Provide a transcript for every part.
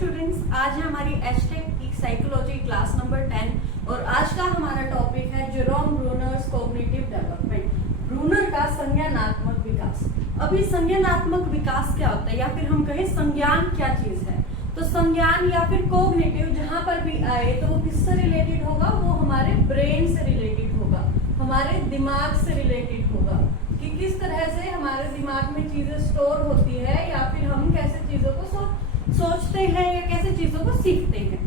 Students, आज है हमारी एचटेक की साइकोलॉजी क्लास नंबर 10 और आज का हमारा टॉपिक है Jerome Bruner's cognitive development. Bruner का संज्ञानात्मक विकास। अभी संज्ञानात्मक विकास क्या होता है या फिर हम कहें संज्ञान क्या चीज है, तो संज्ञान या फिर कॉग्निटिव जहां पर भी आए तो वो किससे रिलेटेड होगा, वो हमारे ब्रेन से रिलेटेड होगा, हमारे दिमाग से रिलेटेड होगा कि किस तरह से हमारे दिमाग में चीजें स्टोर होती है या फिर हम कैसे चीजों को सोचते हैं या कैसे चीजों को सीखते हैं।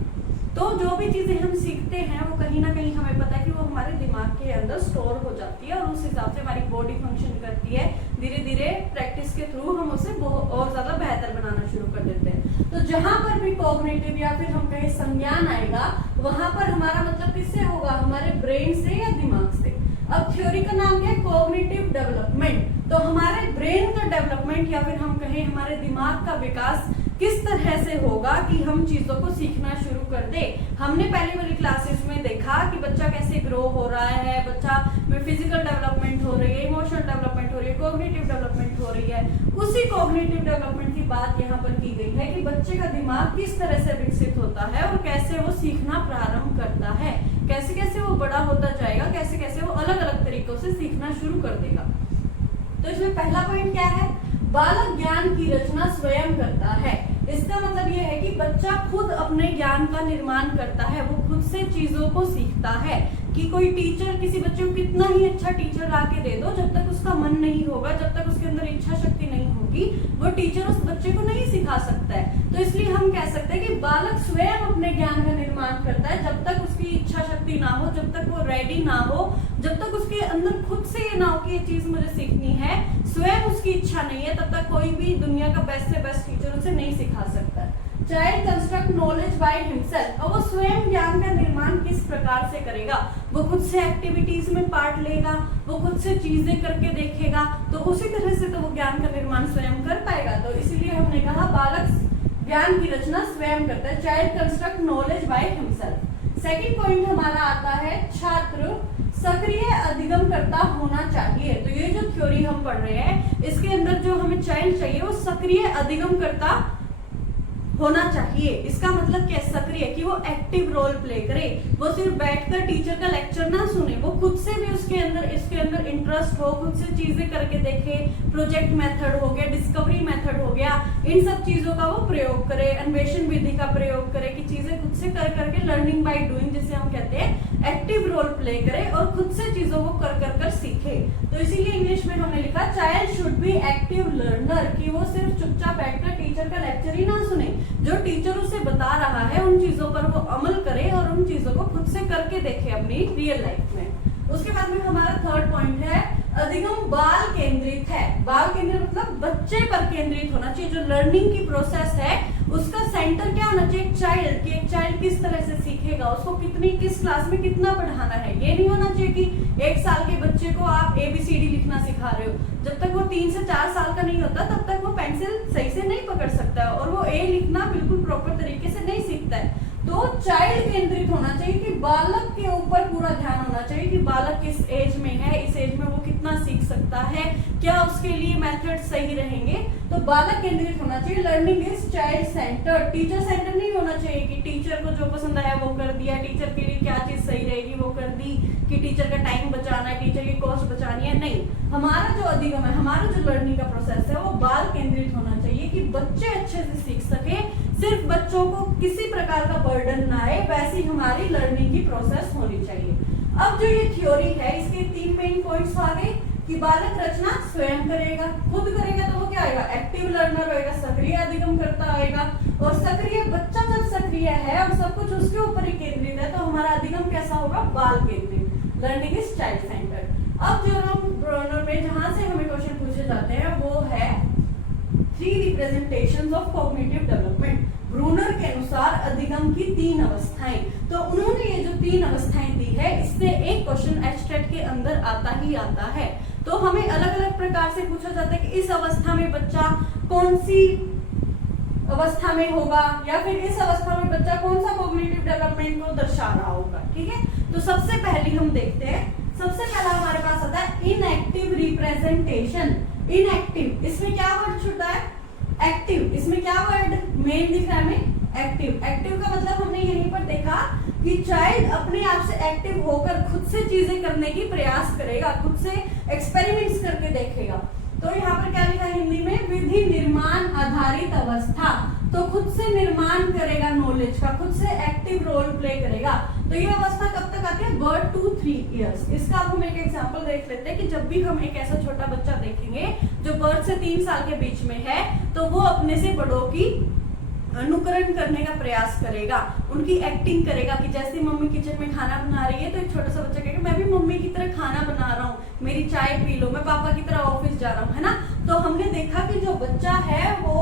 तो जो भी चीजें हम सीखते हैं वो कहीं ना कहीं हमें पता है कि वो हमारे दिमाग के अंदर स्टोर हो जाती है और उस हिसाब से हमारी बॉडी फंक्शन करती है। धीरे धीरे प्रैक्टिस के थ्रू हम उसे और ज्यादा बेहतर बनाना शुरू कर देते हैं। तो जहां पर भी कॉग्निटिव या फिर हम कहें संज्ञान आएगा वहां पर हमारा मतलब किससे होगा, हमारे ब्रेन से या दिमाग से। अब थ्योरी का नाम क्या है, कॉग्निटिव डेवलपमेंट। तो हमारे ब्रेन का डेवलपमेंट या फिर हम कहें हमारे दिमाग का विकास किस तरह से होगा कि हम चीजों को सीखना शुरू कर दे। हमने पहले वाली क्लासेस में देखा कि बच्चा कैसे ग्रो हो रहा है, बच्चा में फिजिकल डेवलपमेंट हो रही है, इमोशनल डेवलपमेंट हो रही है, कॉग्निटिव डेवलपमेंट हो रही है। उसी कॉग्निटिव डेवलपमेंट की बात यहाँ पर की गई है कि बच्चे का दिमाग किस तरह से विकसित होता है और कैसे वो सीखना प्रारंभ करता है, कैसे कैसे वो बड़ा होता जाएगा, कैसे कैसे वो अलग अलग तरीकों से सीखना शुरू कर देगा। तो इसमें पहला पॉइंट क्या है, बालक ज्ञान की रचना स्वयं करता है। इसका मतलब यह है कि बच्चा खुद अपने ज्ञान का निर्माण करता है, वो खुद से चीजों को सीखता है। कि कोई टीचर किसी बच्चे को कितना ही अच्छा टीचर ला के दे दो, जब तक उसका मन नहीं होगा, जब तक उसके अंदर इच्छा शक्ति नहीं होगी, वो टीचर उस बच्चे को नहीं सिखा सकता है। तो इसलिए हम कह सकते हैं कि बालक स्वयं अपने ज्ञान का निर्माण करता है। जब तक उसकी इच्छा शक्ति ना हो, जब तक वो रेडी ना हो, जब तक उसके अंदर खुद से ये ना हो कि ये चीज मुझे सीखनी है, स्वयं उसकी इच्छा नहीं है, तब तक कोई भी दुनिया का बेस्ट से बेस्ट टीचर उसे नहीं सिखा सकता। Child construct knowledge by himself. और वो स्वयं ज्ञान का निर्माण किस प्रकार से करेगा, वो खुद से एक्टिविटीज में पार्ट लेगा, वो खुद से चीजें करके देखेगा, तो उसी तरह से तो वो ज्ञान का निर्माण स्वयं कर पाएगा। तो इसलिए हमने कहा बालक ज्ञान की रचना स्वयं करता है। Child construct knowledge by himself. Second point हमारा आता है छात्र सक्रिय अधिगमकर्ता होना चाहिए। तो ये जो थ्योरी हम पढ़ रहे हैं इसके अंदर जो हमें चाइल्ड चाहिए वो सक्रिय अधिगमकर्ता होना चाहिए। इसका मतलब क्या, सक्रिय कि वो एक्टिव रोल प्ले करे, वो सिर्फ बैठकर टीचर का लेक्चर ना सुने, वो खुद से भी इसके अंदर इंटरेस्ट हो, खुद से चीजें करके देखे। प्रोजेक्ट मेथड हो गया, डिस्कवरी मेथड हो गया, इन सब चीजों का वो प्रयोग करे, अन्वेषण विधि का प्रयोग करे कि चीजें खुद से कर करके लर्निंग बाय डूइंग जिसे हम कहते हैं, एक्टिव रोल प्ले करे और खुद से चीजों को कर सीखे। तो इसीलिए इंग्लिश में हमने लिखा child should be active learner, कि वो सिर्फ चुपचाप बैठकर टीचर का लेक्चर ही ना सुने, जो टीचर उसे बता रहा है उन चीजों पर वो अमल करे और उन चीजों को खुद से करके देखे अपनी रियल लाइफ में। उसके बाद में हमारा थर्ड पॉइंट है अधिगम बाल केंद्रित है। बाल केंद्रित मतलब बच्चे पर केंद्रित होना चाहिए। जो लर्निंग की प्रोसेस है उसका सेंटर क्या होना चाहिए, चाइल्ड। कि एक चाइल्ड किस तरह से सीखेगा, उसको किस क्लास में कितना पढ़ाना है। ये नहीं होना चाहिए कि 1 साल के बच्चे को आप ABCD लिखना सिखा रहे हो, जब तक वो 3 से 4 साल का नहीं होता तब तक वो पेंसिल सही से नहीं पकड़ सकता है और वो A लिखना बिल्कुल प्रॉपर तरीके से नहीं सीखता है। तो चाइल्ड केंद्रित होना चाहिए कि बालक के ऊपर पूरा ध्यान होना चाहिए कि बालक किस एज में है, इस एज में वो कितना सीख सकता है, क्या उसके लिए मेथड सही रहेंगे। तो बालक केंद्रित होना चाहिए। Learning is child centre, teacher centre नहीं होना चाहिए कि टीचर को जो पसंद आया वो कर दिया, टीचर के लिए क्या चीज सही रहेगी वो कर दी, कि टीचर का टाइम बचाना है, टीचर की कॉस्ट बचानी है। नहीं, हमारा जो अधिगम है, हमारा जो लर्निंग का प्रोसेस है वो बाल केंद्रित होना चाहिए कि बच्चे अच्छे से सीख सके, सिर्फ बच्चों को किसी प्रकार का बर्डन ना आए, वैसी हमारी लर्निंग की प्रोसेस होनी चाहिए। अब जो ये थ्योरी है इसके 3 मेन पॉइंट्स आ गए कि बालक रचना स्वयं करेगा, खुद करेगा तो वो क्या आएगा, एक्टिव लर्नर होएगा, सक्रिय अधिगम करता आएगा। और सक्रिय बच्चा जब सक्रिय है और सब कुछ उसके ऊपर ही केंद्रित है तो हमारा अधिगम कैसा होगा, बाल केंद्रित। Learning is child centred. अब जेरोम ब्रूनर में जहां से हमें क्वेश्चन पूछे जाते हैं वो है 3 representations of cognitive development. Bruner के अनुसार अधिगम की 3 अवस्थाएं। तो उन्होंने ये जो 3 अवस्थाएं दी है इससे एक क्वेश्चन एचटेट के अंदर आता ही आता है। तो हमें अलग अलग प्रकार से पूछा जाता है कि इस अवस्था में बच्चा कौन सी अवस्था में होगा या फिर इस अवस्था में बच्चा कौन सा कॉग्निटिव डेवलपमेंट को दर्शा रहा होगा। ठीक है, तो सबसे पहले हम देखते हैं, सबसे पहला हमारे पास आता है इनएक्टिव रिप्रेजेंटेशन। इनएक्टिव, इसमें क्या वर्ड छूटा है, एक्टिव, इसमें क्या वर्ड मेन दिख रहा है हमें, एक्टिव। एक्टिव का मतलब हमने यहीं पर देखा कि चाइल्ड अपने आप से एक्टिव होकर खुद से चीजें करने की प्रयास करेगा, खुद से एक्सपेरिमेंट्स करके देखेगा। तो यहाँ पर क्या लिखा है हिंदी में, विधि निर्माण आधारित अवस्था, तो खुद से निर्माण करेगा नॉलेज का, खुद से एक्टिव रोल प्ले करेगा। तो ये अवस्था कब तक आती है, बर्थ टू 3 इयर्स। इसका अब हम एक एग्जांपल देख लेते हैं कि जब भी हम एक ऐसा छोटा बच्चा देखेंगे जो बर्थ से 3 साल के बीच में है, तो वो अपने से बड़ों की अनुकरण करने का प्रयास करेगा, उनकी एक्टिंग करेगा कि जैसे मम्मी किचन में खाना बना रही है तो एक छोटा सा बच्चा कहेगा मैं भी मम्मी की तरह खाना बना रहा हूँ, मेरी चाय पी लो, मैं पापा की तरह ऑफिस जा रहा हूँ, है ना। तो हमने देखा कि जो बच्चा है वो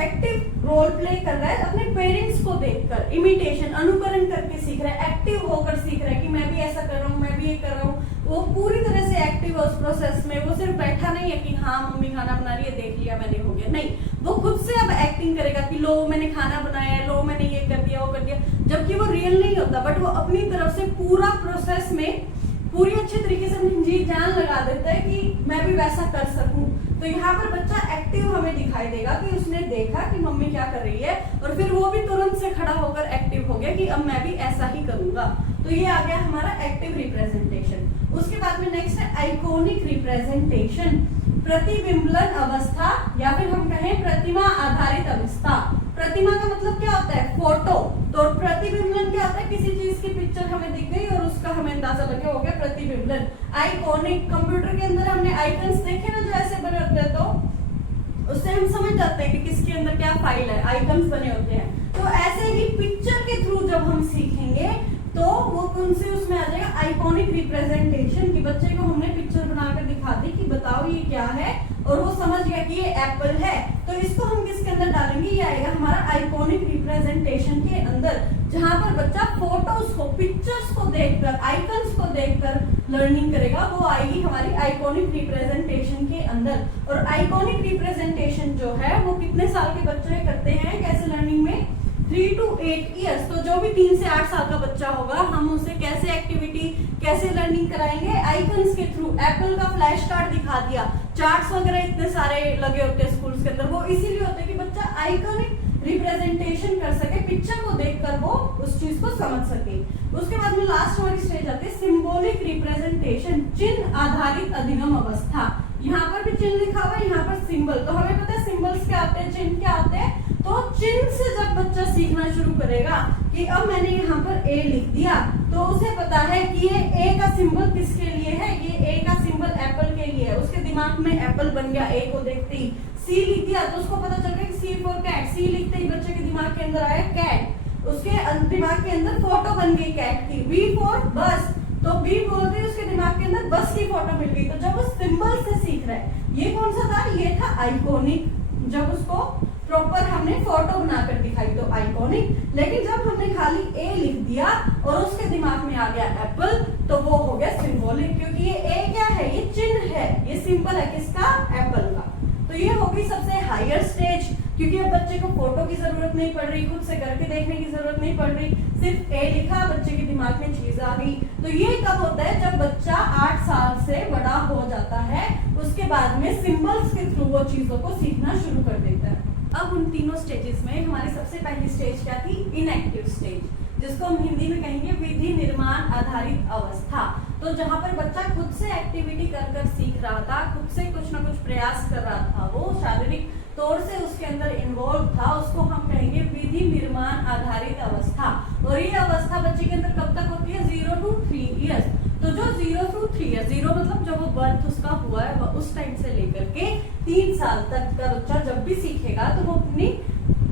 एक्टिव रोल प्ले कर रहा है, अपने पेरेंट्स को देखकर इमिटेशन अनुकरण करके सीख रहा है, एक्टिव होकर सीख रहा है कि मैं भी ऐसा कर रहा हूँ, मैं भी ये कर रहा हूँ। वो पूरी तरह से एक्टिव है उस प्रोसेस में, वो सिर्फ बैठा नहीं है कि हाँ मम्मी खाना बना रही है देख लिया मैंने हो गया, नहीं, वो खुद से अब एक्टिंग करेगा कि लो मैंने खाना बनाया है, लो मैंने ये कर दिया वो कर दिया, जबकि वो रियल नहीं होता, बट वो अपनी तरफ से पूरा प्रोसेस में पूरी अच्छे तरीके से अपनी जी जान लगा देता है कि मैं भी वैसा कर सकूं। तो यहाँ पर बच्चा एक्टिव हमें दिखाई देगा कि उसने देखा कि मम्मी क्या कर रही है और फिर वो भी तुरंत से खड़ा होकर एक्टिव हो गया कि अब मैं भी ऐसा ही करूंगा। तो ये आ गया हमारा एक्टिव रिप्रेजेंटेशन। उसके बाद में नेक्स्ट है आइकॉनिक रिप्रेजेंटेशन, प्रतिबिंबलन अवस्था या फिर हम कहें प्रतिमा आधारित अवस्था। प्रतिमा का मतलब क्या होता है, फोटो, तो प्रतिबिंबलन क्या होता है, किसी चीज की पिक्चर हमें दिख गई और उसका हमें अंदाजा लगे, हो गया प्रतिबिंबलन। आइकॉनिक, कंप्यूटर के अंदर हमने आइकन्स देखे ना जो ऐसे बने होते हैं, तो उससे हम समझ जाते हैं कि किसके अंदर क्या फाइल है, आइकन्स बने होते हैं। तो ऐसे ही पिक्चर के थ्रू जब हम सीखेंगे तो वो कौन से उसमें आ जाएगा, आइकॉनिक रिप्रेजेंटेशन, की बच्चे को हमने पिक्चर बनाकर दिखा दी कि बताओ ये क्या है और वो समझ गया कि ये एप्पल है, तो इसको हम किसके अंदर डालेंगे, ये आएगा हमारा आइकॉनिक रिप्रेजेंटेशन के अंदर, जहां पर बच्चा फोटोज को, पिक्चर्स को देखकर, आइकन्स को देखकर लर्निंग करेगा, वो आएगी हमारी आइकॉनिक रिप्रेजेंटेशन के अंदर। और आइकॉनिक रिप्रेजेंटेशन जो है वो कितने साल के बच्चे करते हैं कैसे लर्निंग में, 3 to 8 इयर्स। तो जो भी 3 से 8 साल का बच्चा होगा हम उसे कैसे एक्टिविटी, कैसे लर्निंग कराएंगे, आइकन्स के थ्रू। एप्पल का फ्लैश कार्ड दिखा दिया, चार्ट्स वगैरह इतने सारे लगे होते हैं स्कूल्स के अंदर, वो इसीलिए होते हैं कि बच्चा आइकॉनिक रिप्रेजेंटेशन कर सके, पिक्चर को देखकर वो उस चीज को समझ सके। उसके बाद में लास्ट हमारी स्टेज आती है सिंबॉलिक रिप्रेजेंटेशन, चिन्ह आधारित अधिगम अवस्था। यहाँ पर भी चिन्ह लिखा हुआ है, यहाँ पर सिंबल, तो हमें पता है सिंबल्स क्या होते हैं, चिन्ह क्या होते हैं। तो चिन्ह से जब बच्चा सीखना शुरू करेगा कि अब मैंने यहाँ पर ए लिख दिया, तो उसे पता है कि ये ए का सिंबल किसके लिए है, ये ए का सिंबल एप्पल के लिए है, उसके दिमाग में एप्पल बन गया ए को देखते ही। सी लिख दिया तो उसको पता चल गया कि सी फॉर कैट, सी लिखते ही बच्चे के दिमाग के अंदर आया कैट, उसके दिमाग के अंदर फोटो बन गई कैट की। बी फॉर बस, तो बी बोलते ही उसके दिमाग के अंदर बस की फोटो मिल गई। तो जब वो सिंबल से सीख रहा है, ये कौन सा था, ये था आइकॉनिक, जब उसको प्रॉपर हमने फोटो बनाकर दिखाई तो आइकॉनिक। लेकिन जब हमने खाली ए लिख दिया और उसके दिमाग में आ गया एप्पल, तो वो हो गया सिंबॉलिक, क्योंकि ये ए क्या है, ये चिन्ह है, ये सिंबल है किसका, एप्पल का। तो ये होगी सबसे हायर स्टेज, क्योंकि अब बच्चे को फोटो की जरूरत नहीं पड़ रही, खुद से करके देखने की जरूरत नहीं पड़ रही, सिर्फ ए लिखा बच्चे के दिमाग में चीज आ गई। तो ये कब होता है, जब बच्चा 8 साल से बड़ा हो जाता है, उसके बाद में सिंबल्स के थ्रू वो चीजों को सीखना शुरू कर देता है। अब उन तीनों स्टेजेस में हमारी सबसे पहली स्टेज क्या थी, इनएक्टिव स्टेज, जिसको हम हिंदी में कहेंगे विधि निर्माण आधारित अवस्था। तो जहाँ पर बच्चा खुद से एक्टिविटी कर कर सीख रहा था, खुद से कुछ ना कुछ प्रयास कर रहा था, वो शारीरिक तौर से उसके अंदर इन्वॉल्व था, उसको हम कहेंगे विधि निर्माण आधारित अवस्था। और ये अवस्था बच्चे के अंदर कब तक होती है, 0 to 3 इयर्स। तो जो 0 to 3 इयर्स, 0 मतलब जब वो बर्थ उसका हुआ है उस टाइम से लेकर के 3 साल तक का बच्चा जब भी सीखेगा तो वो अपनी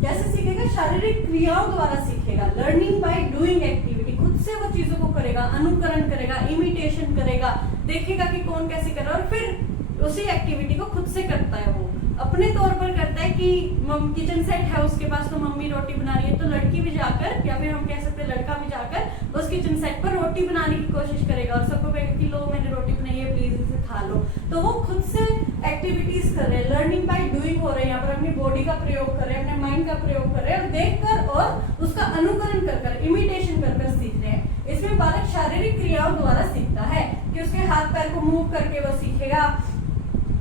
कैसे सीखेगा, शारीरिक क्रियाओं द्वारा सीखेगा, लर्निंग बाय डूइंग एक्टिविटी, खुद से वो चीजों को करेगा, अनुकरण करेगा, इमिटेशन करेगा, देखेगा कि कौन कैसे कर रहा है और फिर उसी एक्टिविटी को खुद से करता है। वो अपने तौर पर करता है कि किचन सेट है उसके पास, तो मम्मी रोटी बना रही है, तो लड़की भी जाकर, या फिर हम कह सकते हैं लड़का भी जाकर उस किचन सेट पर रोटी बनाने की कोशिश करेगा और सबको कहेगा कि लो मैंने रोटी बनाई है, प्लीज इसे खा लो। तो वो खुद से एक्टिविटीज कर रहे हैं, लर्निंग बाय डूइंग हो रहे हैं, यहाँ पर अपनी बॉडी का प्रयोग कर रहे हैं, अपने माइंड का प्रयोग कर रहे हैं और देखकर और उसका अनुकरण कर कर, इमिटेशन कर कर सीख रहे हैं। इसमें बालक शारीरिक क्रियाओं द्वारा सीखता है कि उसके हाथ पैर को मूव करके वो सीखेगा,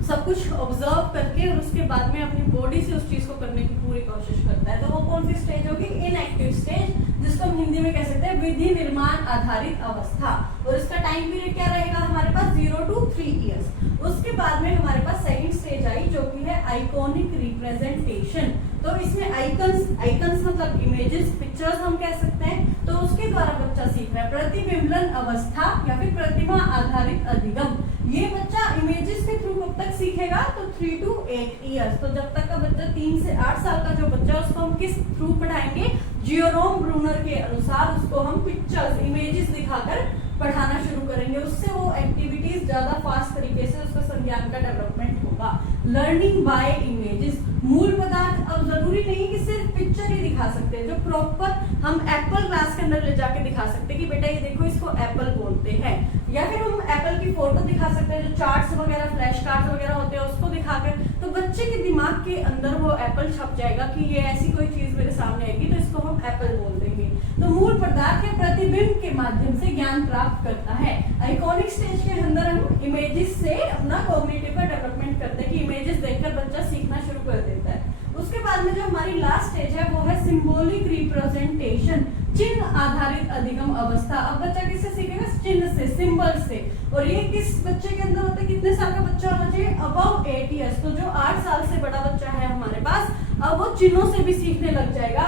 सब कुछ ऑब्जर्व करके और उसके बाद में अपनी बॉडी से उस चीज को करने की पूरी कोशिश करता है। तो वो कौन सी स्टेज होगी? इनएक्टिव स्टेज, जिसको हम हिंदी में कह सकते हैं विधि निर्माण आधारित अवस्था। और इसका टाइम पीरियड क्या रहेगा हमारे पास? 0 to 3 इयर्स। उसके बाद में हमारे पास सेकंड स्टेज आई जो कि है आइकॉनिक रिप्रेजेंटेशन। तो इसमें आइकन्स मतलब इमेजेस, पिक्चर्स हम कह सकते हैं। तो उसके द्वारा बच्चा सीख रहा है प्रतिबिंबन अवस्था या फिर प्रतिमा आधारित अधिगम। ये बच्चा इमेजेस के थ्रू कब तक सीखेगा? तो 3 to 8 इयर्स। तो जब तक का बच्चा 3 से 8 साल का जो बच्चा है उसको हम किस थ्रू पढ़ाएंगे? जेरोम ब्रूनर के अनुसार उसको हम पिक्चर्स, इमेजेस दिखाकर पढ़ाना शुरू करेंगे। उससे वो एक्टिविटीज ज्यादा फास्ट तरीके से उसका संज्ञान का डेवलपमेंट होगा। लर्निंग बाय इमेजेस, मूल पदार्थ अब जरूरी नहीं कि सिर्फ पिक्चर ही दिखा सकते हैं। जो प्रॉपर हम एप्पल क्लास के अंदर ले जाके दिखा सकते हैं कि बेटा ये देखो इसको एप्पल बोलते हैं, या फिर हम एप्पल की फोटो दिखा सकते हैं, जो चार्ट्स वगैरह, फ्लैश कार्ड्स वगैरह होते हैं उसको दिखाकर, तो बच्चे के दिमाग के अंदर वो एप्पल छप जाएगा कि ये ऐसी कोई चीज मेरे सामने आएगी तो इसको हम एप्पल बोल देंगे। तो मूल पदार्थ के प्रतिबिंब के माध्यम से ज्ञान प्राप्त करता है। आइकॉनिक स्टेज के अंदर हम इमेजेस से अपना कॉग्निटिव का डेवलपमेंट करते हैं कि इमेजेस देखकर बच्चा सीखना शुरू कर देता है। उसके बाद में जो हमारी लास्ट स्टेज है वो है सिंबॉलिक रिप्रेजेंटेशन, चिन्ह आधारित अधिगम अवस्था। अब बच्चा किससे सीखेगा? चिन्ह से, सिंबल से। और ये किस बच्चे के अंदर होता है? कितने साल का बच्चा होना चाहिए? Above 8 years. तो जो 8 साल से बड़ा बच्चा है हमारे पास, अब वो चिन्हों से भी सीखने लग जाएगा।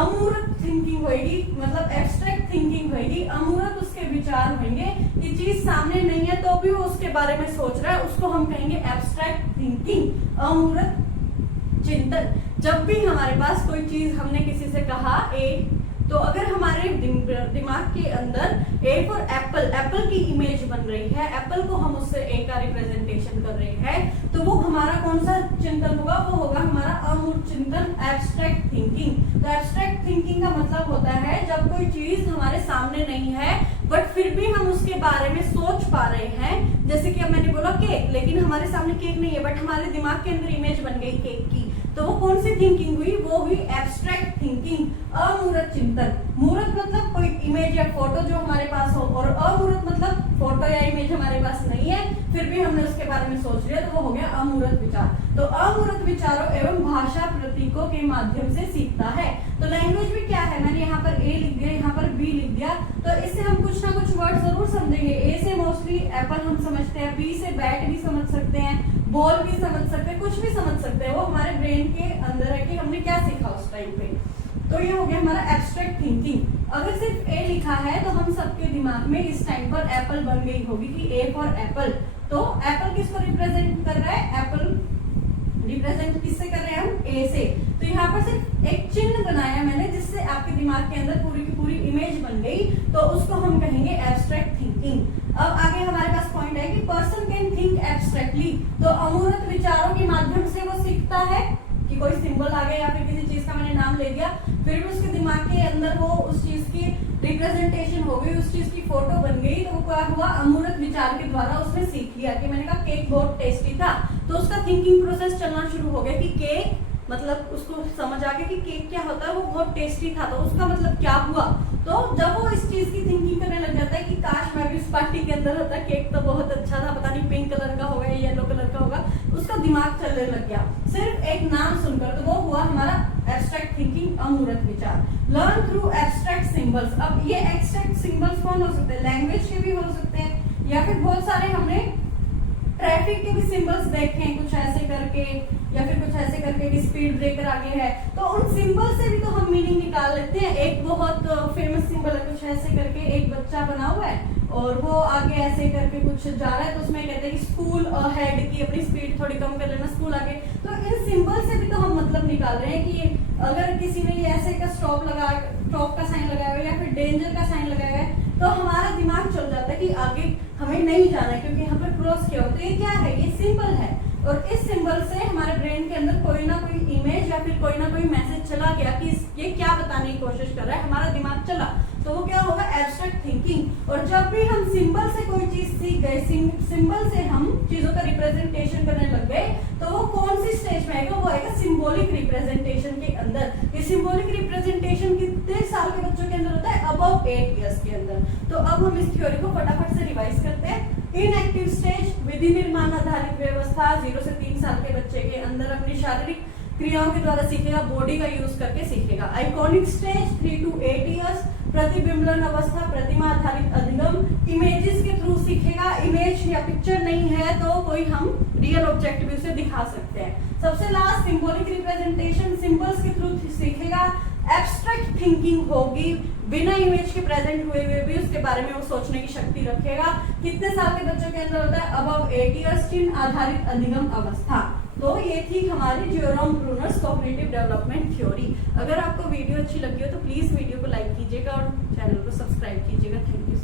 अमूर्त थिंकिंग होगी, मतलब एब्स्ट्रैक्ट थिंकिंग होगी। अमूर्त उसके विचार होंगे कि चीज सामने नहीं है तो भी वो उसके बारे में सोच रहा है, उसको हम कहेंगे एब्स्ट्रैक्ट थिंकिंग, अमूर्त चिंतन। जब भी हमारे पास कोई चीज हमने किसी से कहा ए, तो अगर हमारे दिमाग के अंदर ए फॉर एप्पल, एप्पल की इमेज बन रही है, एप्पल को हम उससे ए का रिप्रेजेंटेशन कर रहे हैं, तो वो हमारा कौन सा चिंतन होगा? वो होगा हमारा अमूर्त चिंतन, एब्स्ट्रैक्ट थिंकिंग। तो एब्स्ट्रैक्ट थिंकिंग का मतलब होता है जब कोई चीज हमारे सामने नहीं है बट फिर भी हम उसके बारे में सोच पा रहे हैं। जैसे कि अब मैंने बोला केक, लेकिन हमारे सामने केक नहीं है बट हमारे दिमाग के अंदर इमेज बन गई केक की, तो वो कौन सी थिंकिंग हुई? वो हुई एब्स्ट्रैक्ट थिंकिंग, अमूर्त चिंतन। मूर्त मतलब कोई इमेज या फोटो जो हमारे पास हो, और अमूर्त मतलब फोटो या इमेज हमारे पास नहीं है फिर भी हमने उसके बारे में सोच लिया, तो वो हो गया अमूर्त विचार। तो अमूर्त विचारों एवं भाषा प्रतीकों के माध्यम से सीखता है। तो लैंग्वेज भी क्या है? मैंने यहाँ पर ए लिख दिया, यहाँ पर बी लिख दिया, तो इससे हम कुछ ना कुछ वर्ड जरूर समझेंगे। ए से मोस्टली एप्पल हम समझते हैं, बी से बैट भी समझ सकते हैं, बॉल भी समझ सकते हैं, कुछ भी समझ सकते हैं। वो हमारे ब्रेन के अंदर है कि हमने क्या सीखा उस टाइम पे। तो ये हो गया हमारा एब्स्ट्रैक्ट थिंकिंग। अगर सिर्फ ए लिखा है तो हम सबके दिमाग में इस टाइम पर एप्पल बन गई होगी कि ए फॉर एप्पल। तो एप्पल किसको रिप्रेजेंट कर रहा है? एप्पल रिप्रेजेंट किससे कर रहे हैं हम? ए से। तो यहाँ पर सिर्फ एक चिन्ह बनाया मैंने जिससे आपके दिमाग के अंदर पूरी की पूरी इमेज बन गई, तो उसको हम कहेंगे एब्स्ट्रैक्ट थिंकिंग। अब आगे हमारे पास पॉइंट है कि पर्सन कैन थिंक एब्स्ट्रैक्टली। तो अमूर्त विचारों के माध्यम से वो सीखता है कि कोई सिंबल आ गया या फिर किसी चीज का मैंने नाम ले दिया, फिर भी उसके दिमाग के अंदर वो उस चीज की रिप्रेजेंटेशन हो गई, उस चीज की फोटो बन गई, तो वो क्या हुआ? अमूर्त विचार के द्वारा उसने सीख लिया कि मैंने कहा केक बहुत टेस्टी था, तो उसका थिंकिंग प्रोसेस चलना शुरू हो गया कि केक मतलब उसको समझ आ गया कि केक क्या होता है, वो बहुत टेस्टी था, तो उसका मतलब क्या हुआ? तो जब वो इस चीज की थिंकिंग करने लग जाता है कि काश मैं भी उस पार्टी के अंदर होता, केक तो बहुत अच्छा था, पता नहीं पिंक कलर का होगा या येलो कलर का होगा, उसका दिमाग चलने लग गया सिर्फ एक नाम सुनकर, तो वो हुआ हमारा एब्स्ट्रैक्ट थिंकिंग, अमूर्त विचार। Learn through abstract symbols. अब ये एब्स्ट्रैक्ट सिंबल्स कौन हो सकते हैं? लैंग्वेज के भी हो सकते हैं, या फिर बहुत सारे हमने ट्रैफिक के भी सिंबल्स देखे हैं, कुछ ऐसे करके या फिर कुछ ऐसे करके कि स्पीड ब्रेकर आगे है, तो उन सिंबल से भी तो हम मीनिंग निकाल लेते हैं। एक बहुत फेमस सिंबल है कुछ ऐसे करके, एक बच्चा बना हुआ है और वो आगे ऐसे करके कुछ जा रहा है, तो उसमें कहते हैं कि स्कूल अहेड की अपनी स्पीड थोड़ी कम कर लेना, स्कूल आगे। तो इन सिंबल से भी तो हम मतलब निकाल रहे हैं कि अगर किसी ने ये ऐसे का स्टॉप का साइन लगाया हुआ या फिर डेंजर का साइन लगाया है, तो हमारा दिमाग चल जाता है कि आगे हमें नहीं जाना है क्योंकि यहाँ पर क्रॉस किया हो। तो ये क्या है? ये सिंबल है, और इस सिंबल से हमारे ब्रेन के अंदर कोई ना कोई इमेज या फिर कोई ना कोई मैसेज चला गया कि ये क्या बताने की कोशिश कर रहा है, हमारा दिमाग चला, तो वो क्या होगा? Abstract thinking. और जब भी हम सिंबल से कोई चीज सीख गए, सिंबल से हम चीजों का रिप्रेजेंटेशन करने लग गए, तो वो कौन सी स्टेज में आएगा? वो आएगा सिंबॉलिक रिप्रेजेंटेशन के अंदर। ये सिंबॉलिक रिप्रेजेंटेशन कितने साल के बच्चों के अंदर होता है? अबव 8 इयर्स के अंदर। तो अब हम इस थ्योरी को फटाफट से रिवाइज करते हैं। इनएक्टिव स्टेज विधि निर्माण आधारित व्यवस्था 0 से 3 साल के बच्चे के अंदर अपनी शारीरिक क्रियाओं के द्वारा सीखेगा, बॉडी का यूज करके सीखेगा। आइकॉनिक स्टेज 3 to 8 इयर्स, प्रतिबिंबन अवस्था, प्रतिमा आधारित अधिगम, इमेजेस के थ्रू सीखेगा। इमेज या पिक्चर नहीं है तो कोई हम रियल ऑब्जेक्ट भी उसे दिखा सकते हैं। सबसे लास्ट सिंबॉलिक रिप्रेजेंटेशन, सिंबल्स के थ्रू सीखेगा। एब्स्ट्रैक्ट थिंकिंग होगी, बिना इमेज के प्रेजेंट हुए भी उसके बारे में वो सोचने की शक्ति रखेगा। कितने साल के बच्चों के अंदर होता है? अबव 8 इयर्स, चिन्ह आधारित अधिगम अवस्था। तो ये थी हमारी Jerome Bruner's cognitive development theory. अगर आपको वीडियो अच्छी लगी हो तो प्लीज वीडियो को लाइक कीजिएगा और चैनल को सब्सक्राइब कीजिएगा। Thank you.